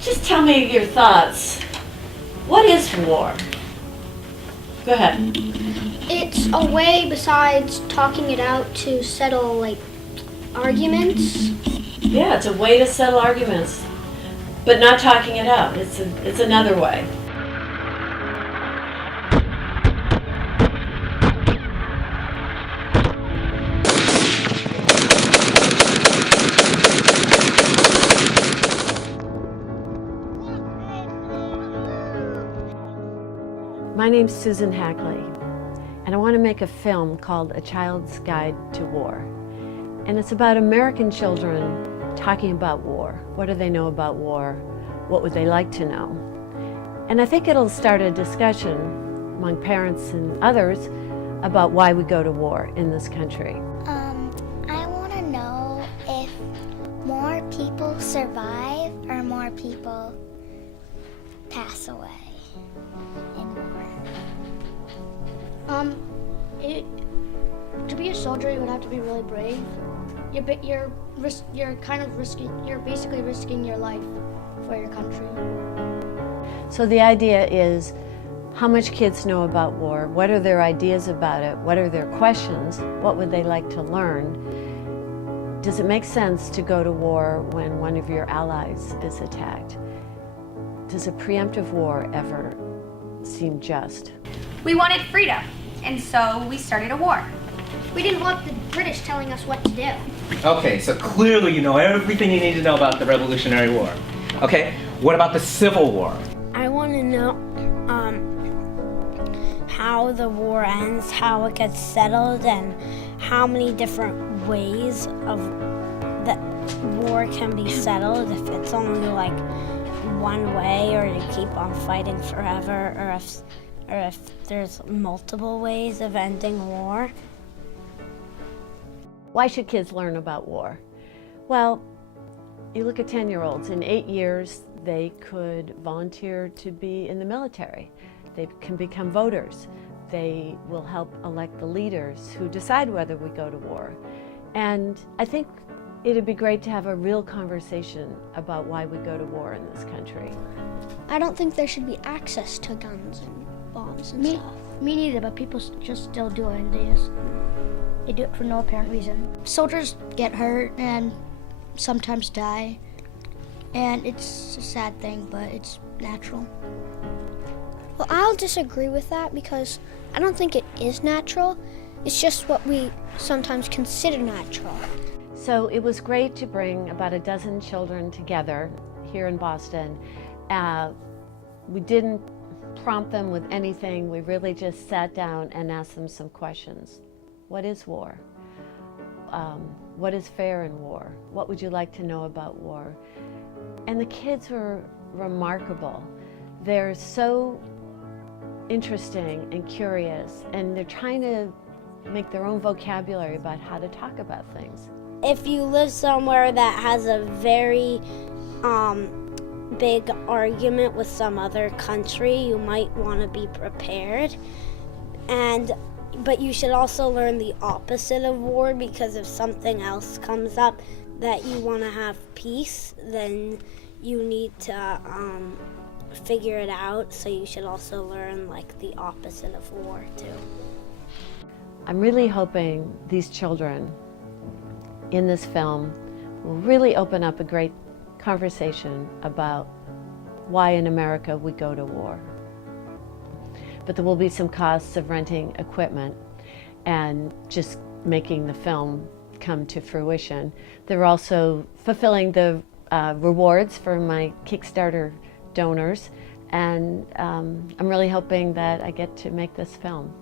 Just tell me your thoughts. What is war? Go ahead. It's a way besides talking it out to settle like arguments. Yeah, it's a way to settle arguments, but not talking it out. It's another way. My name's Susan Hackley, and I want to make a film called A Child's Guide to War. And it's about American children talking about war. What do they know about war? What would they like to know? And I think it'll start a discussion among parents and others about why we go to war in this country. I want to know if more people survive or more people pass away in war. To be a soldier, you would have to be really brave. You're basically risking your life for your country. So the idea is how much kids know about war, what are their ideas about it, what are their questions, what would they like to learn? Does it make sense to go to war when one of your allies is attacked? Does a preemptive war ever seem just? We wanted freedom, and so we started a war. We didn't want the British telling us what to do. Okay, so clearly you know everything you need to know about the Revolutionary War. Okay, what about the Civil War? I want to know how the war ends, how it gets settled, and how many different ways of the war can be settled. If it's only like one way, or to keep on fighting forever, or if there's multiple ways of ending war. Why should kids learn about war? Well, you look at 10-year-olds. In 8 years, they could volunteer to be in the military. They can become voters. They will help elect the leaders who decide whether we go to war. And I think it'd be great to have a real conversation about why we go to war in this country. I don't think there should be access to guns and bombs and stuff. Me neither, but people just still do it, and they do it for no apparent reason. Soldiers get hurt and sometimes die, and it's a sad thing, but it's natural. Well, I'll disagree with that because I don't think it is natural. It's just what we sometimes consider natural. So it was great to bring about a dozen children together here in Boston. We didn't prompt them with anything. We really just sat down and asked them some questions. What is war? What is fair in war? What would you like to know about war? And the kids were remarkable. They're so interesting and curious, and they're trying to make their own vocabulary about how to talk about things. If you live somewhere that has a very big argument with some other country, you might want to be prepared. But you should also learn the opposite of war, because if something else comes up that you want to have peace, then you need to figure it out. So you should also learn like the opposite of war too. I'm really hoping these children in this film will really open up a great conversation about why in America we go to war. But there will be some costs of renting equipment and just making the film come to fruition. They're also fulfilling the rewards for my Kickstarter donors, and I'm really hoping that I get to make this film.